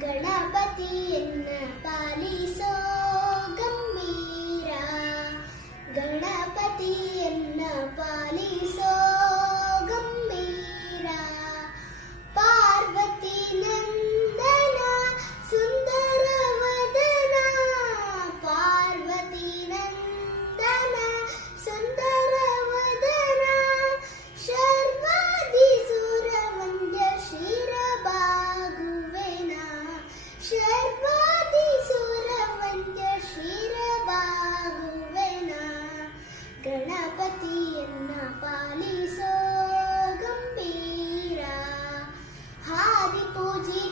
ಗಣಪತಿಯನ್ನ ಪಾಲಿಸೋ ಗಂಭೀರ, ಗಣಪತಿಯನ್ನ ಪಾಲಿಸೋ ಗಂಭೀರ. ಪಾರ್ವತಿ ನಂದನ ಸುಂದರ ವದನ, ಪಾರ್ವತಿ ನಂದನ ಸುಂದರ ವದನ. ಶರ್ವಾದಿ ಸುರವಂದ್ಯ ಕ್ಷೀರಭಾಗುವೆನ, ಶರ್ವಾದಿ ಸುರವಂದ್ಯ ಕ್ಷೀರಭಾಗುವೆನ. ಗಣಪತಿಯನ್ನ ಪಾಲಿಸೋ ಗಂಭೀರ, ಹಾದಿ ಪೂಜಿ